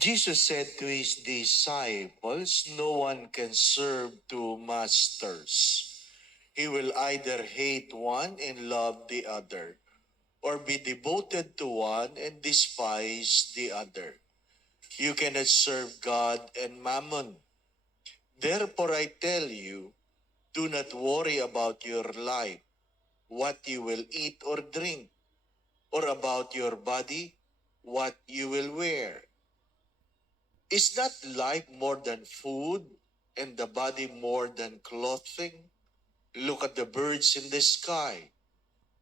Jesus said to his disciples, "No one can serve two masters. He will either hate one and love the other, or be devoted to one and despise the other. You cannot serve God and Mammon. Therefore I tell you, do not worry about your life, what you will eat or drink, or about your body, what you will wear. Is not life more than food, and the body more than clothing? Look at the birds in the sky.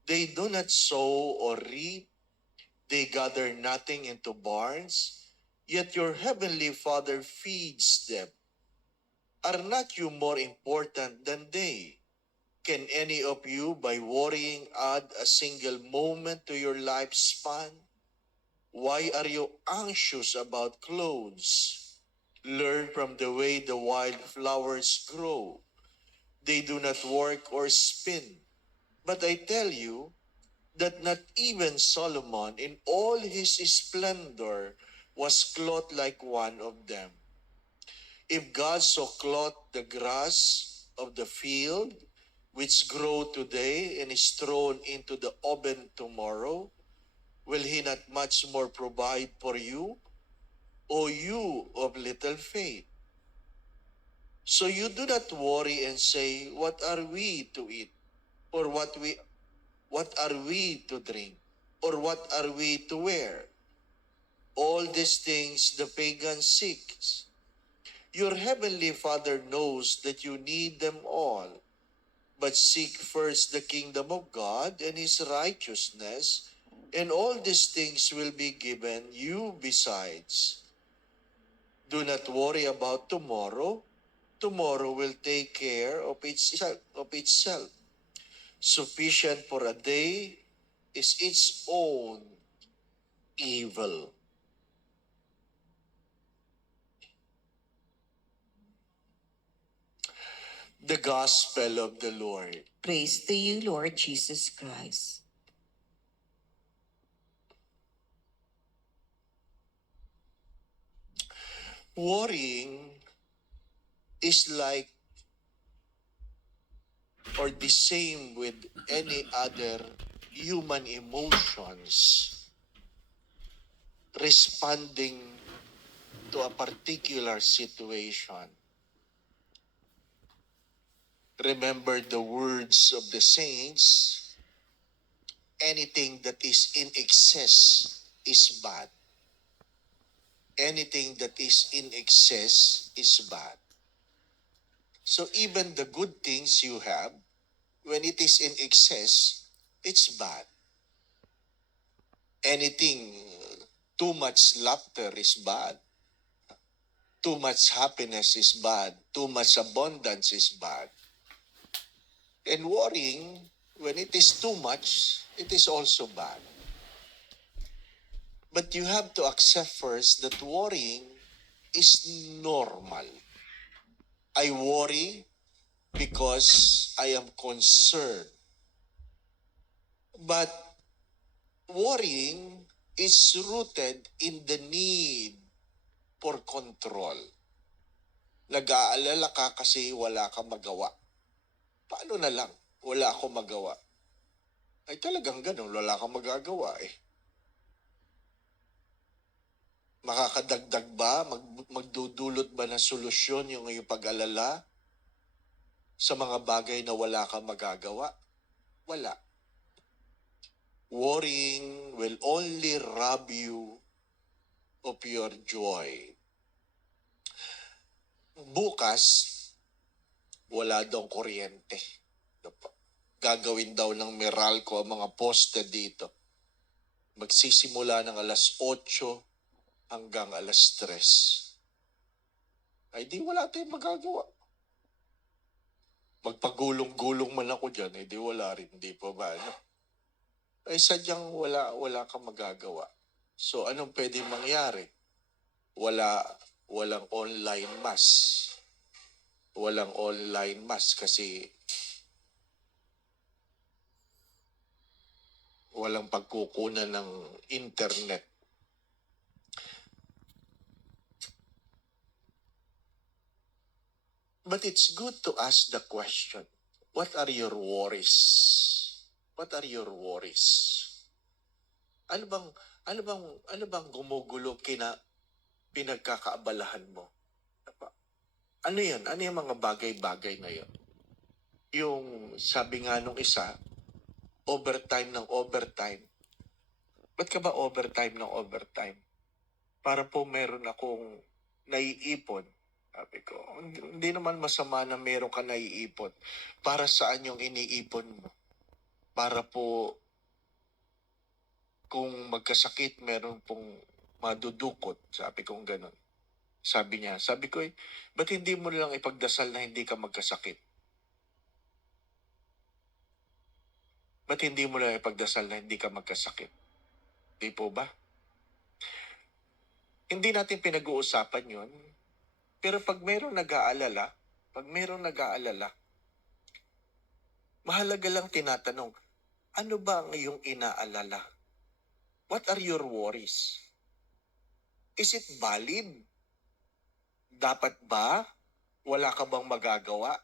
They do not sow or reap, they gather nothing into barns, yet your heavenly Father feeds them. Are not you more important than they? Can any of you, by worrying, add a single moment to your lifespan? Why are you anxious about clothes? Learn from the way the wild flowers grow. They do not work or spin. But I tell you that not even Solomon in all his splendor was clothed like one of them. If God so clothed the grass of the field, which grow today and is thrown into the oven tomorrow, will he not much more provide for you, O you of little faith? So you do not worry and say, what are we to eat? Or what are we to drink? Or what are we to wear? All these things the pagan seeks. Your heavenly Father knows that you need them all. But seek first the kingdom of God and his righteousness, and all these things will be given you besides. Do not worry about tomorrow. Tomorrow will take care of itself. Sufficient for a day is its own evil. The Gospel of the Lord. Praise to you, Lord Jesus Christ. Worrying is like or the same with any other human emotions responding to a particular situation. Remember the words of the saints, anything that is in excess is bad. Anything that is in excess is bad. So even the good things you have, when it is in excess, it's bad. Anything, too much laughter is bad. Too much happiness is bad. Too much abundance is bad. And worrying, when it is too much, it is also bad. But you have to accept first that worrying is normal. I worry because I am concerned. But worrying is rooted in the need for control. Nag-aalala ka kasi wala kang magawa. Paano na lang? Wala akong magawa. Ay talagang ganun, wala kang magagawa eh. Makakadagdag ba? Magdudulot ba ng solusyon yung iyong pag-alala sa mga bagay na wala kang magagawa? Wala. Worrying will only rob you of your joy. Bukas, wala daw kuryente. Gagawin daw ng Meralco ang mga poste dito. Magsisimula ng alas 8 hanggang alas 3. Ay di wala tayong magagawa. Magpagulong-gulong man ako dyan, di wala rin, di pa ba? No? Ay sadyang wala kang magagawa. So anong pwedeng mangyari? Walang online mass. Walang online mass kasi walang pagkukunan ng internet. But it's good to ask the question, what are your worries? What are your worries? Ano bang ano bang gumugulo pinagkakaabalahan mo? Ano 'yun? Ano yung mga bagay-bagay na 'yun? Yung sabi nga nung isa, overtime ng overtime. Ba't ka ba overtime ng overtime? Para po meron akong naiipon. Sabi ko, hindi naman masama na meron ka naiipon. Para saan yung iniipon mo? Para po kung magkasakit, meron pong madudukot. Sabi kong ganun. Sabi ko ba't hindi mo lang ipagdasal na hindi ka magkasakit? Ba't hindi mo lang ipagdasal na hindi ka magkasakit? Di po ba? Hindi natin pinag-uusapan yun. Pero pag merong nag-aalala, mahalaga lang tinatanong, ano ba ang iyong inaalala? What are your worries? Is it valid? Dapat ba? Wala ka bang magagawa?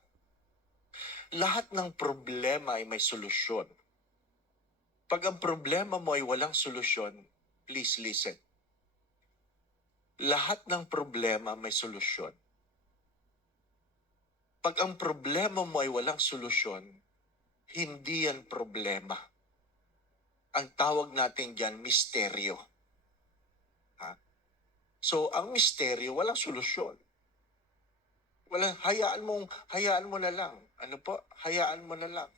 Lahat ng problema ay may solusyon. Pag ang problema mo ay walang solusyon, please listen. Lahat ng problema may solusyon. Pag ang problema mo ay walang solusyon, hindi yan problema. Ang tawag natin diyan, misteryo. Ha? So, ang misteryo, walang solusyon. Hayaan mo na lang. Ano po? Hayaan mo na lang.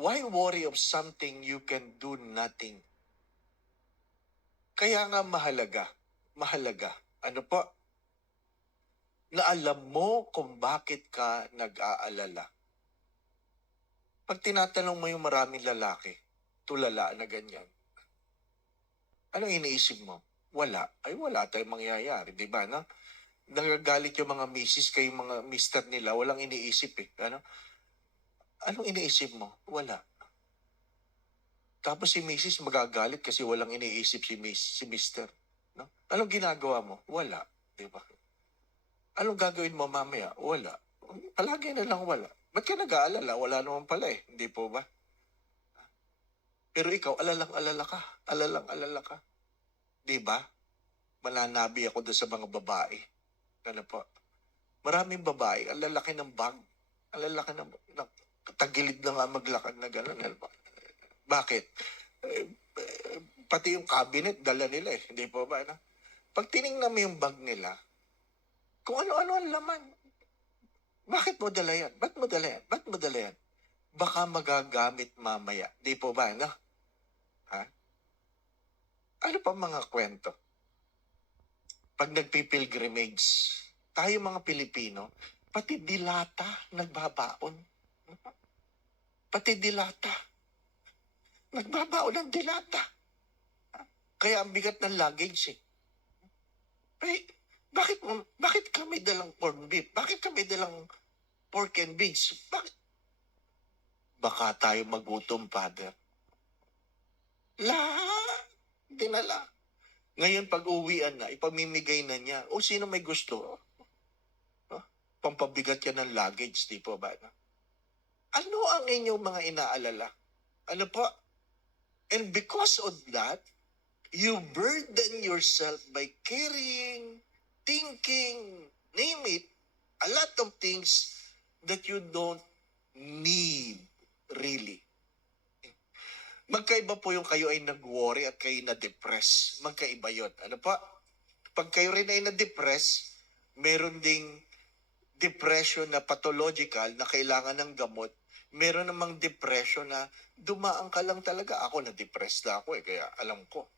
Why worry of something you can do nothing? Kaya nga mahalaga, ano po? Na alam mo kung bakit ka nag-aalala. Pag tinatanong mo yung maraming lalaki, tulala na ganyan, anong iniisip mo? Wala. Ay wala tayong mangyayari, di ba? No? Nagagalit yung mga misis kay mga mister nila, walang iniisip eh. Ano? Anong iniisip mo? Wala. Tapos si misis magagalit kasi walang iniisip si mister. No? Anong ginagawa mo? Wala. Di ba? Anong gagawin mo mamaya? Wala. Palagi na lang wala. Ba't ka nag-aalala? Wala naman pala eh. Hindi po ba? Pero ikaw, alalang-alala ka. Alalang-alala ka. Di ba? Mananabi ako doon sa mga babae. Ano po? Maraming babae, ang lalaki ng bag. Ang lalaki ng tagilid na nga maglakad na gano'n. Ano ba? Bakit? Pati yung cabinet, dala nila eh. Hindi po ba? No? Pag tinignan mo yung bag nila, kung ano-ano ang laman. Bakit mo dala yan? Ba't mo dala yan? Ba't mo dala yan? Baka magagamit mamaya. Di po ba? No? Ha? Ano pa mga kwento? Pag nagpipilgrimage, tayo mga Pilipino, pati dilata nagbabaon. Pati dilata. Nagbabaon ng dilata. Kaya ang bigat ng luggage eh. Eh, bakit kami dalang corned beef? Bakit kami dalang pork and beans? Bakit? Baka tayo magutom, Father. Lahat dinala. Ngayon pag uwian na, ipamimigay na niya. O sino may gusto? Pampabigat yan ng luggage, di po ba? Ano ang inyong mga inaalala? Ano po? And because of that, you burden yourself by carrying, thinking, name it, a lot of things that you don't need really. Magkaiba po yung kayo ay nag-worry at kayo na-depress. Magkaiba yun. Ano pa? Pag kayo rin ay na-depress, meron ding depression na pathological na kailangan ng gamot. Meron namang depression na dumaan ka lang talaga. Ako na-depressed na ako eh, kaya alam ko.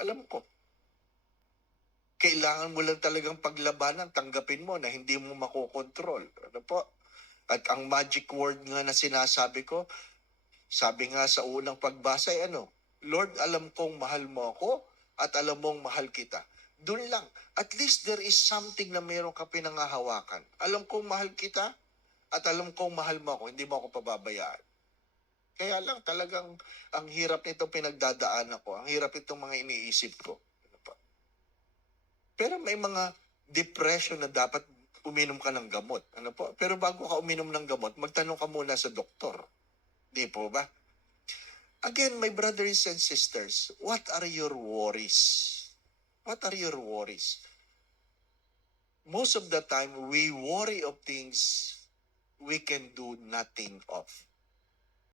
Alam ko. Kailangan mo lang talagang paglabanan, tanggapin mo na hindi mo makokontrol. Ano po? At ang magic word nga na sinasabi ko, sabi nga sa unang pagbasa ay ano, Lord, alam kong mahal mo ako at alam mong mahal kita. Doon lang. At least there is something na meron ka pinangahawakan. Alam kong mahal kita at alam kong mahal mo ako. Hindi mo ako pababayaan. Kaya lang talagang ang hirap nitong pinagdadaanan ko. Ang hirap itong mga iniisip ko. Pero may mga depression na dapat uminom ka ng gamot. Ano po? Pero bago ka uminom ng gamot, magtanong ka muna sa doktor. Di po ba? Again, my brothers and sisters, what are your worries? What are your worries? Most of the time, we worry of things we can do nothing of.